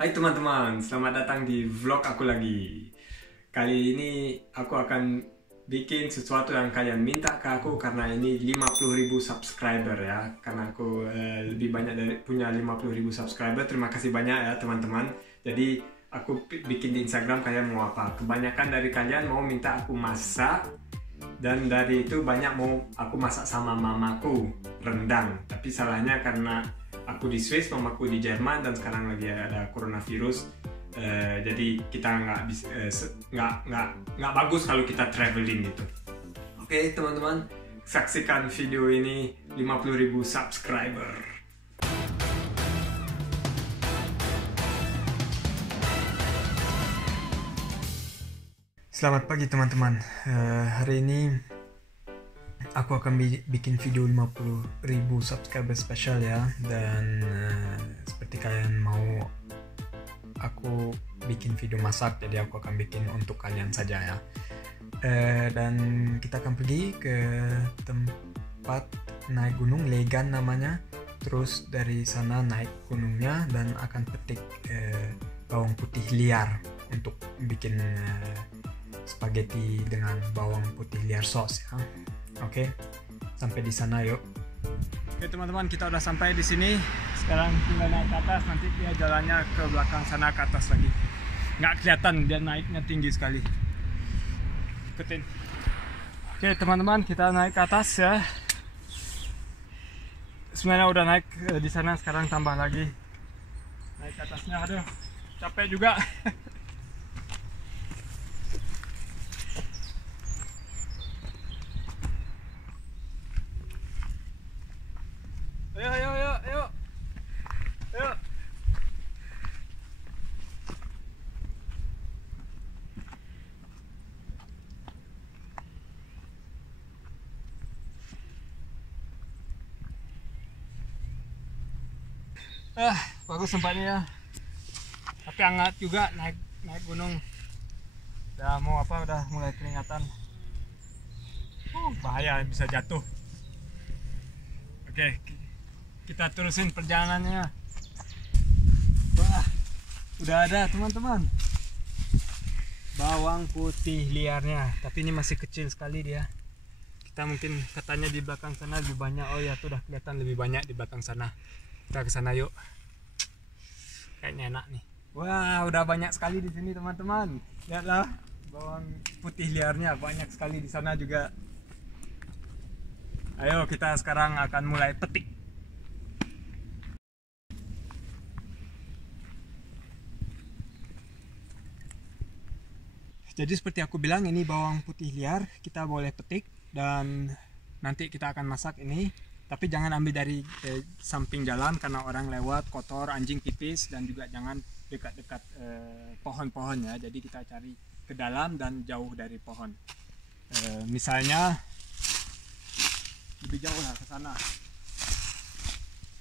Hai teman-teman, selamat datang di vlog aku lagi. Kali ini aku akan bikin sesuatu yang kalian minta ke aku karena ini 50.000 subscriber ya. Karena aku lebih banyak dari punya 50.000 subscriber. Terima kasih banyak ya teman-teman. Jadi aku bikin di Instagram kalian mau apa. Kebanyakan dari kalian mau minta aku masak. Dan dari itu banyak mau aku masak sama mamaku rendang. Tapi salahnya karena aku di Swiss, mamaku di Jerman, dan sekarang lagi ada coronavirus. Jadi kita nggak bagus kalau kita traveling gitu. Oke teman-teman, saksikan video ini 50.000 subscriber. Selamat pagi teman-teman. Hari ini aku akan bikin video 50.000 subscriber spesial ya. Dan seperti kalian mau aku bikin video masak, jadi aku akan bikin untuk kalian saja ya. Dan kita akan pergi ke tempat naik gunung, Legan namanya. Terus dari sana naik gunungnya dan akan petik bawang putih liar untuk bikin spaghetti dengan bawang putih liar sauce ya. Oke, sampai di sana yuk. Oke teman-teman, kita udah sampai di sini. Sekarang tinggal naik ke atas, nanti dia jalannya ke belakang sana ke atas lagi. Nggak kelihatan, dia naiknya tinggi sekali. Ikutin. Oke teman-teman, kita naik ke atas ya. Sebenarnya udah naik di sana, sekarang tambah lagi naik ke atasnya. Aduh, capek juga. Ayo. Bagus tempatnya ya. Tapi hangat juga, naik gunung. Udah mau apa, udah mulai keringatan. Bahaya, bisa jatuh. Oke, kita terusin perjalanannya. Wah, udah ada teman-teman bawang putih liarnya, tapi ini masih kecil sekali dia. Kita mungkin katanya di belakang sana lebih banyak. Oh ya, tuh udah kelihatan lebih banyak di belakang sana. Kita ke sana yuk. Kayaknya enak nih. Wah, udah banyak sekali di sini teman-teman. Lihatlah, bawang putih liarnya banyak sekali di sana juga. Ayo kita sekarang akan mulai petik. Jadi seperti aku bilang, ini bawang putih liar, kita boleh petik dan nanti kita akan masak ini. Tapi jangan ambil dari samping jalan karena orang lewat, kotor, anjing pipis, dan juga jangan dekat-dekat pohon-pohon ya. Jadi kita cari ke dalam dan jauh dari pohon. Misalnya lebih jauh lah ke sana.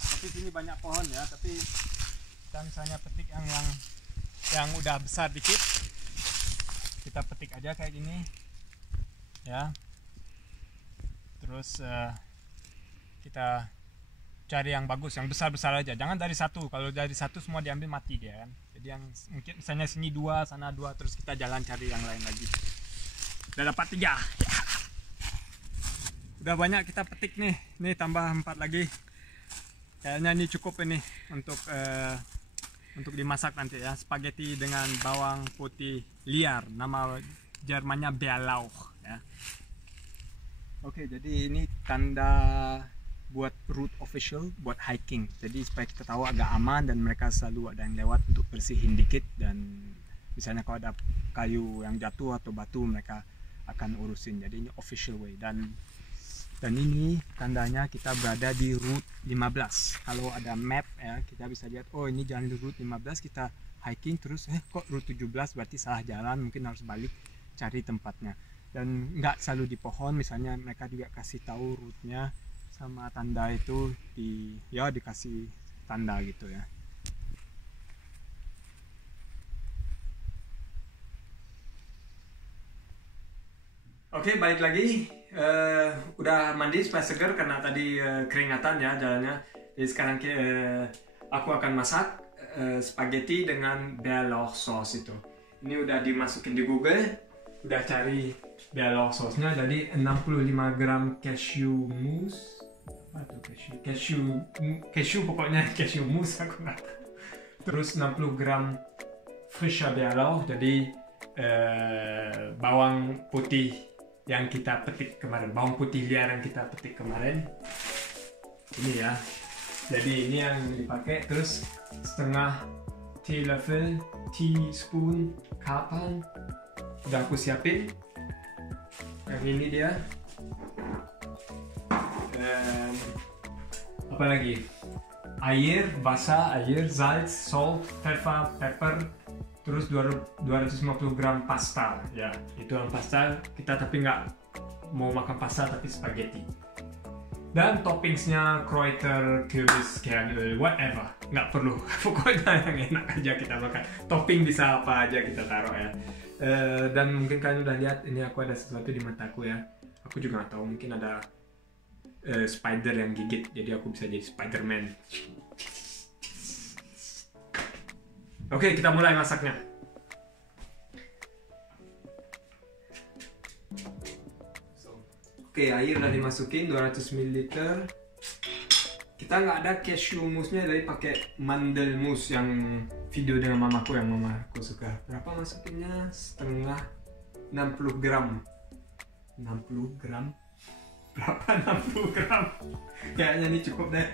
Tapi sini banyak pohon ya, tapi kita misalnya petik yang udah besar dikit. Kita petik aja kayak gini. Ya. Terus kita cari yang bagus, yang besar-besar aja. Jangan dari satu. Kalau dari satu semua diambil mati dia kan. Jadi yang mungkin misalnya sini 2, sana 2, terus kita jalan cari yang lain lagi. Udah dapat 3. Udah banyak kita petik nih. Nih tambah 4 lagi. Kayaknya ini cukup ini untuk dimasak nanti ya. Spaghetti dengan bawang putih liar. Nama Jermannya Bärlauch ya. Oke, jadi ini tanda buat route official buat hiking. Jadi supaya kita tahu agak aman dan mereka selalu ada yang lewat untuk bersihin dikit, dan misalnya kalau ada kayu yang jatuh atau batu mereka akan urusin. Jadi ini official way, dan ini tandanya kita berada di route 15. Kalau ada map ya, kita bisa lihat, oh ini jalan di route 15, kita hiking terus kok route 17, berarti salah jalan, mungkin harus balik cari tempatnya. Dan nggak selalu di pohon, misalnya mereka juga kasih tahu route-nya sama tanda itu dikasih tanda gitu ya. Oke, balik lagi. Udah mandi supaya segar karena tadi keringatan ya jalannya. Jadi sekarang aku akan masak. spaghetti dengan beurre sauce itu. Ini udah dimasukin di Google, udah cari beurre sauce-nya. Jadi 65 gram cashew mousse. Apa tuh cashew pokoknya cashew mousse aku nggak tahu. Terus 60 gram frische beurre, jadi bawang putih yang kita petik kemarin, bawang putih liar yang kita petik kemarin. Ini ya. Jadi ini yang dipakai. Terus setengah teaspoon kapan udah aku siapin. Yang ini dia. Apa lagi? Air basah, air, salz, salt, pepper, terus 250 gram pasta. Ya, itu yang pasta. Kita tapi nggak mau makan pasta tapi spaghetti. Dan toppingsnya Kräuter, Kürbis, Kernöl, whatever, nggak perlu. Pokoknya yang enak aja kita makan. Topping bisa apa aja kita taruh ya. Dan mungkin kalian udah lihat ini aku ada sesuatu di mataku ya. Aku juga nggak tahu, mungkin ada spider yang gigit, jadi aku bisa jadi Spiderman. Oke, kita mulai masaknya. Oke, air udah dimasukin 200 ml. Kita nggak ada cashew mousse-nya, jadi pakai mandel mousse yang video dengan mamaku, yang mamaku suka. Berapa masukinnya? Setengah 60 gram. 60 gram? Berapa 60 gram? Kayaknya ini cukup deh.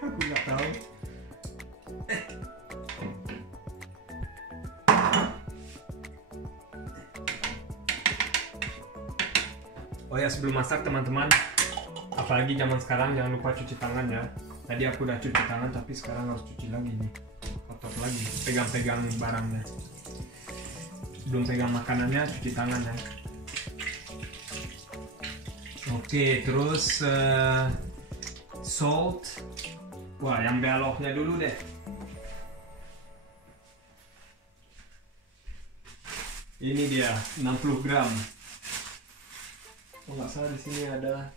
Aku nggak tahu. Oh ya, sebelum masak teman-teman, apalagi zaman sekarang, jangan lupa cuci tangan ya. Tadi aku udah cuci tangan, tapi sekarang harus cuci lagi nih. Kotor lagi, pegang-pegang barangnya. Sebelum pegang makanannya, cuci tangan ya. Oke, terus salt. Wah, yang beurre-nya dulu deh. Ini dia, 60 gram. Oh, nggak salah di sini ada.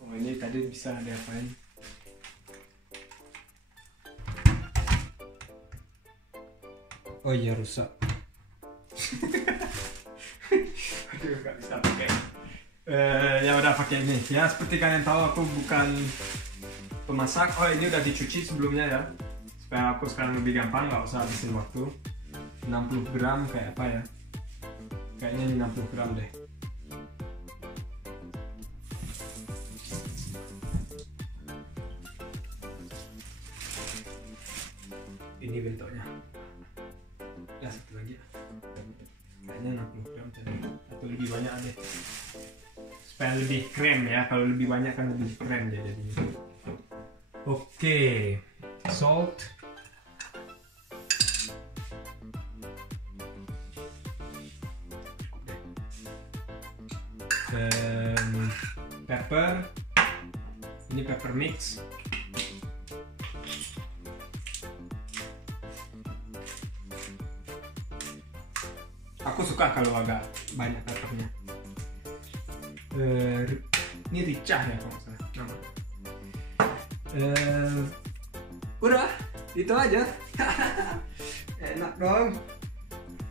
Oh, ini tadi bisa diapain? Oh iya, rusak. Aduh, nggak bisa pakai. Ya udah pakai ini. Ya seperti kalian tahu, aku bukan pemasak. Oh, ini udah dicuci sebelumnya ya, supaya aku sekarang lebih gampang, nggak usah habisin waktu. 60 gram kayak apa ya? Kayaknya ini 60 gram deh. Ini bentuknya. Ya satu lagi. Kayaknya 60 gram tadi. Atau lebih banyak deh. Supaya lebih krem ya. Kalau lebih banyak kan lebih krem dia jadinya. Oke, salt. Pepper. Ini pepper mix. Aku suka kalau agak banyak peppernya. Ini rica ya kalau nggak salah. Udah, itu aja. Enak dong.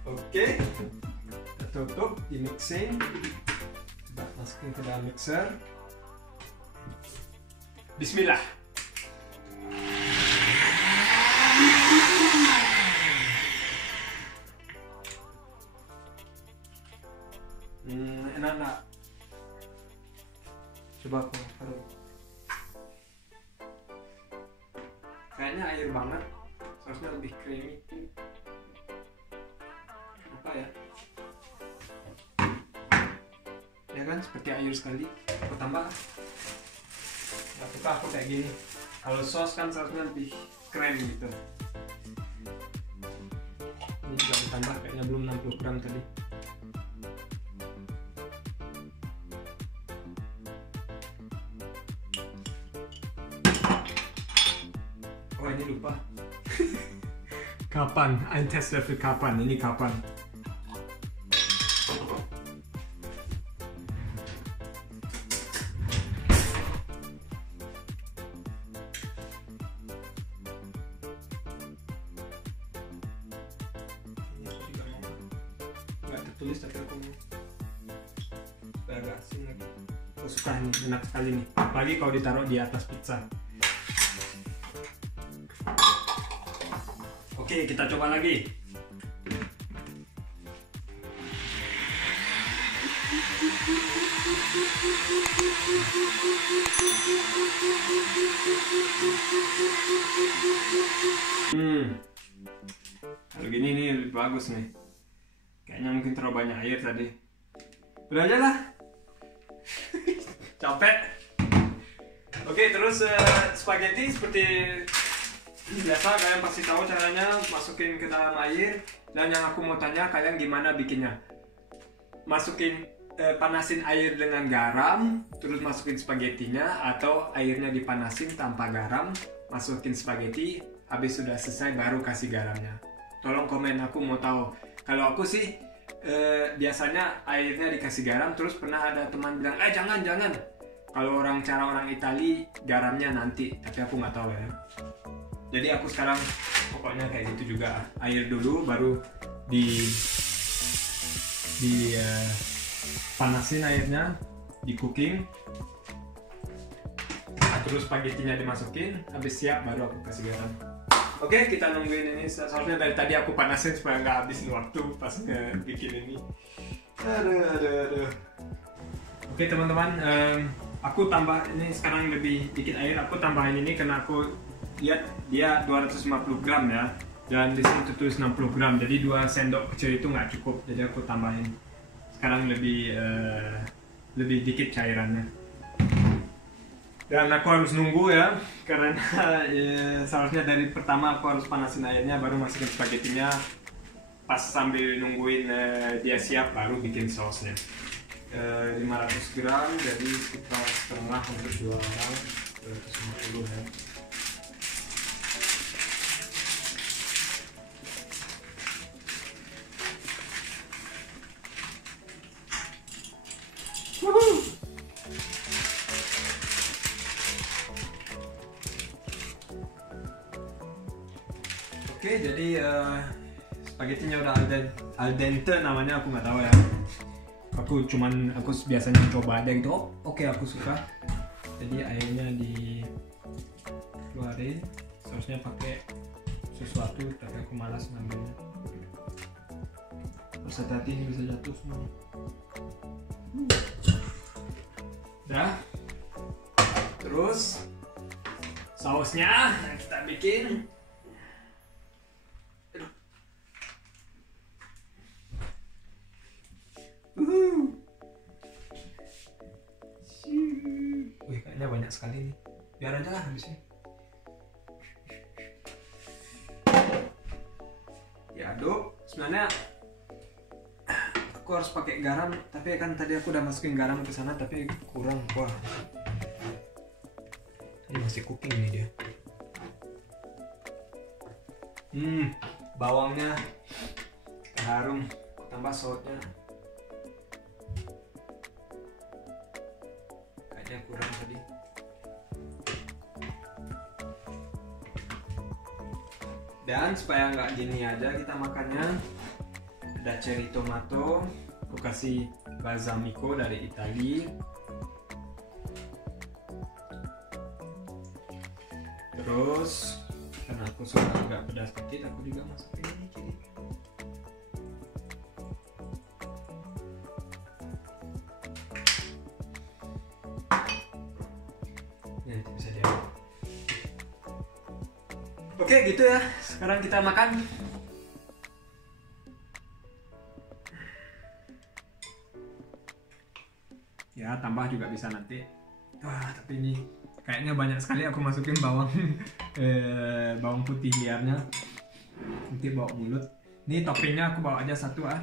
Oke, kita tutup, di mixing. Coba masukin ke dalam mixer. Bismillah. Enak nggak? Coba aku taruh. Kayaknya air banget, sausnya lebih creamy. Apa ya? Ya kan, seperti air sekali. Aku tambah. Gak suka aku kayak gini. Kalau sos kan sausnya lebih krem gitu. Ini juga ditambah, kayaknya belum 60 gram tadi. Oh, ini lupa. Kapan? Ein Tesslöffel kapan? Ini kapan? tertulis tapi aku agak asing lagi. Aku suka ini, enak sekali nih. Apalagi kalau ditaruh di atas pizza. Oke, kita coba lagi. Kalau gini nih lebih bagus nih. Kayaknya mungkin terlalu banyak air tadi. Udah aja lah. Capek. Oke, terus spaghetti seperti biasa kalian pasti tahu caranya, masukin ke dalam air. Dan yang aku mau tanya kalian gimana bikinnya. Masukin panasin air dengan garam, terus masukin spagettinya, atau airnya dipanasin tanpa garam, masukin spaghetti, habis sudah selesai baru kasih garamnya. Tolong komen, aku mau tahu. Kalau aku sih biasanya airnya dikasih garam, terus pernah ada teman bilang, jangan. Kalau cara orang Itali garamnya nanti, tapi aku nggak tahu ya. Jadi aku sekarang pokoknya kayak gitu juga, air dulu baru panasin airnya, di cooking, terus spagettinya dimasukin, habis siap baru aku kasih garam. Oke, kita nungguin ini. Soalnya dari tadi aku panasin supaya nggak habisin waktu pas bikin ini. Aduh. Oke teman-teman, aku tambah ini sekarang lebih dikit air. Aku tambahin ini karena aku lihat dia 250 gram ya, dan di sini tertulis 60 gram. Jadi 2 sendok kecil itu nggak cukup. Jadi aku tambahin. Sekarang lebih dikit cairannya. Dan aku harus nunggu ya, karena seharusnya dari pertama aku harus panasin airnya, baru masukin spagettinya. Pas sambil nungguin dia siap, baru bikin sausnya. 500 gram, jadi sekitar setengah untuk 2 orang, 250 ya. Oke, jadi spagettinya udah al dente namanya, aku nggak tahu ya. Aku biasanya coba aja gitu. Oke, aku suka. Jadi airnya dikeluarin. Seharusnya pakai sesuatu, tapi aku malas ngambilnya. Terus hati-hati ini bisa jatuh semua. Udah. Terus sausnya kita bikin. Wih, kayaknya banyak sekali nih. Biar aja lah habisnya. Diaduk. Sebenarnya aku harus pakai garam, tapi kan tadi aku udah masukin garam ke sana, tapi kurang. Wah. Ini masih cooking nih dia. Bawangnya harum, tambah sausnya. Kayaknya kurang tadi. Dan supaya nggak gini aja kita makannya, ada cherry tomato, aku kasih balsamico dari Italia. Terus karena aku suka agak pedas sedikit, aku juga masukin ini kiri. Nanti bisa dia. Oke, gitu ya. Sekarang kita makan. Ya, tambah juga bisa nanti. Wah, tapi ini kayaknya banyak sekali aku masukin bawang bawang putih liarnya. Nanti bawa mulut. Ini toppingnya aku bawa aja satu ah.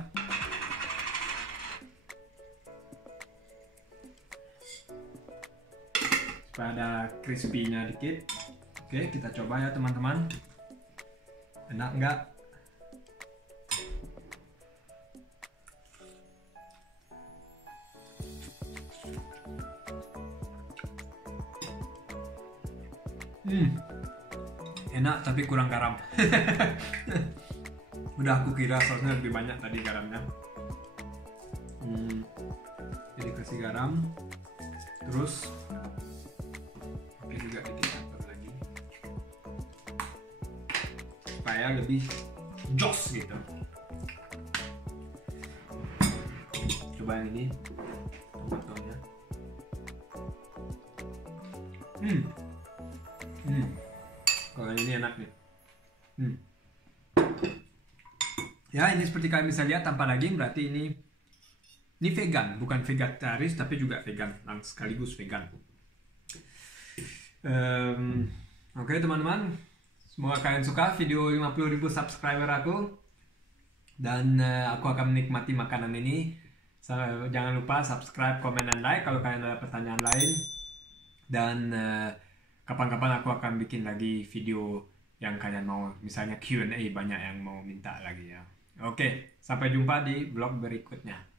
Supaya ada crispy-nya dikit. Oke, kita coba ya teman-teman. Enak nggak? Enak tapi kurang garam. Udah aku kira sausnya lebih banyak tadi garamnya. Jadi kasih garam, terus pakai juga dikit pepper lagi supaya lebih jos gitu. Coba yang ini tomatonya. Kalau yang ini enak nih. Ya, ini seperti kalian bisa lihat tanpa daging, berarti ini vegan, bukan vegetaris tapi juga vegan, sekaligus vegan. Oke teman-teman, semoga kalian suka video 50.000 subscriber aku, dan aku akan menikmati makanan ini. Jangan lupa subscribe, komen, dan like kalau kalian ada pertanyaan lain, dan kapan-kapan aku akan bikin lagi video yang kalian mau, misalnya Q&A, banyak yang mau minta lagi ya. Oke, sampai jumpa di vlog berikutnya.